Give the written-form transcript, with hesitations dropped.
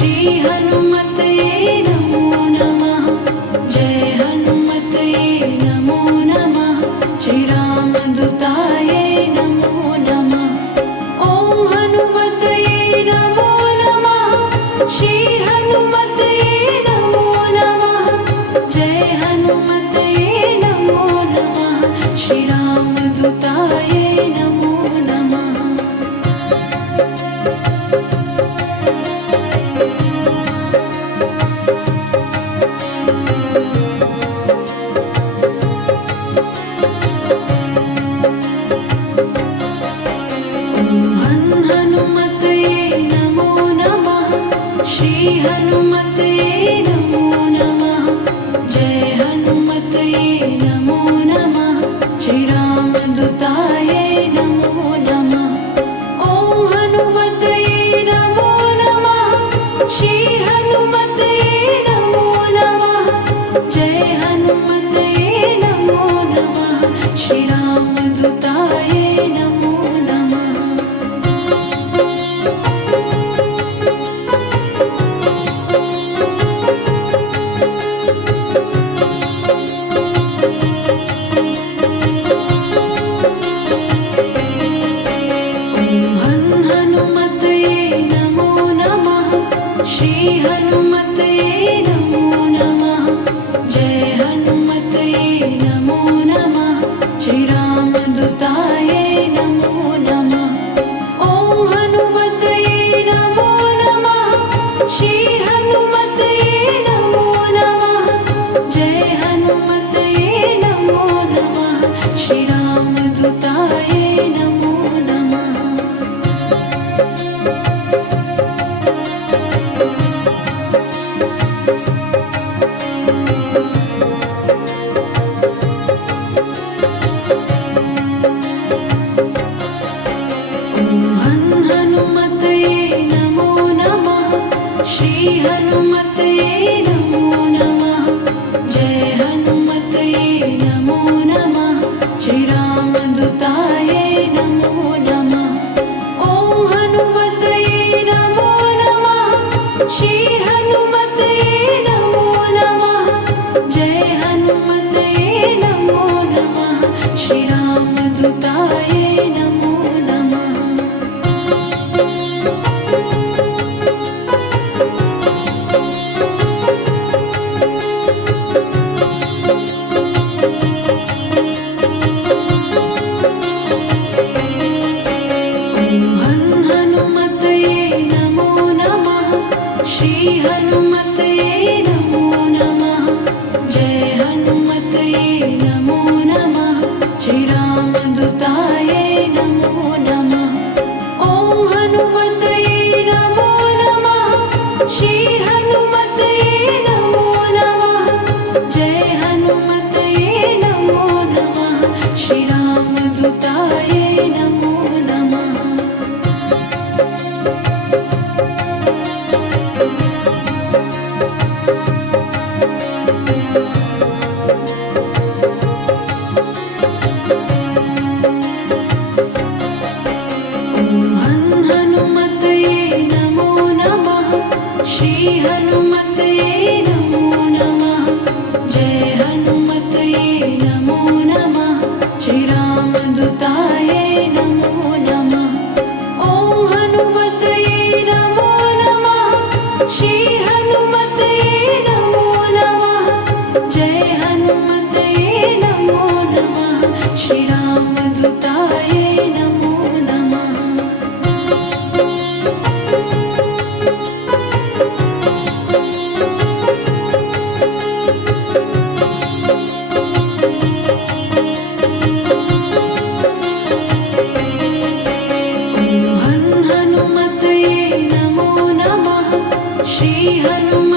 श्री हनुमते नमो नमः। जय हनुमते नमो नमः। श्री रामदूताय नमो नमः। ओम हनुमते नमो नमः। श्री हनुमते नमो नमः। जय हनुमते नमो नमः। श्री रामदूताय नमो नमः। हनुमते नमो नमः। श्री हनुमते नमो नमः। जय हनुमते नमो नमः। श्री रामदूताय नमो नमः। ओम हनुमते नमो नमः। श्री हनुमते नमो नमः। जय हनुमते नमो नमः। श्री रामदूताय नमो नमः। हनुमते नमो नमः। श्री हनुमते नमो नमः। जय हनुमते नमो नमः। श्री रामदूताय नमो नमः। ओम हनुमते नमो नमः। श्री हनुमते नमो नमः। जय हनुमते नमो नमः। श्री रामदूताय नमो नमः। हनुमते नमो नमः। श्री हनुमते नमो नमः। जय हनुमते नमो नमः। श्री रामदूताय नमो नमः। ओम हनुमते नमो नमः। श्री हनुमते नमो नमः। जय हनुमते नमो नमः। श्री रामदूताय नमो नमः। हनुमते नमो नमः। श्री हनुमते नमो नमः। जय हनुमते नमो नमः। श्री रामदूताय नमो नमः। ओम हनुमते नमो नमः। श्री हनुमते नमो नमः। जय हनुमते नमो नमः। श्री रामदूताय नमो नमः। हनुमते नमो नमः। श्री हनुमते नमो नमः। जय हनुमते नमो नमः। श्री रामदूताय नमो नमः। ओम हनुमते नमो नमः। श्री हनुमते नमो नमः। जय हनुमते नमो नमः। श्री रामदूताय नमो नमः। हनुमते नमो नमः। श्री हनुमते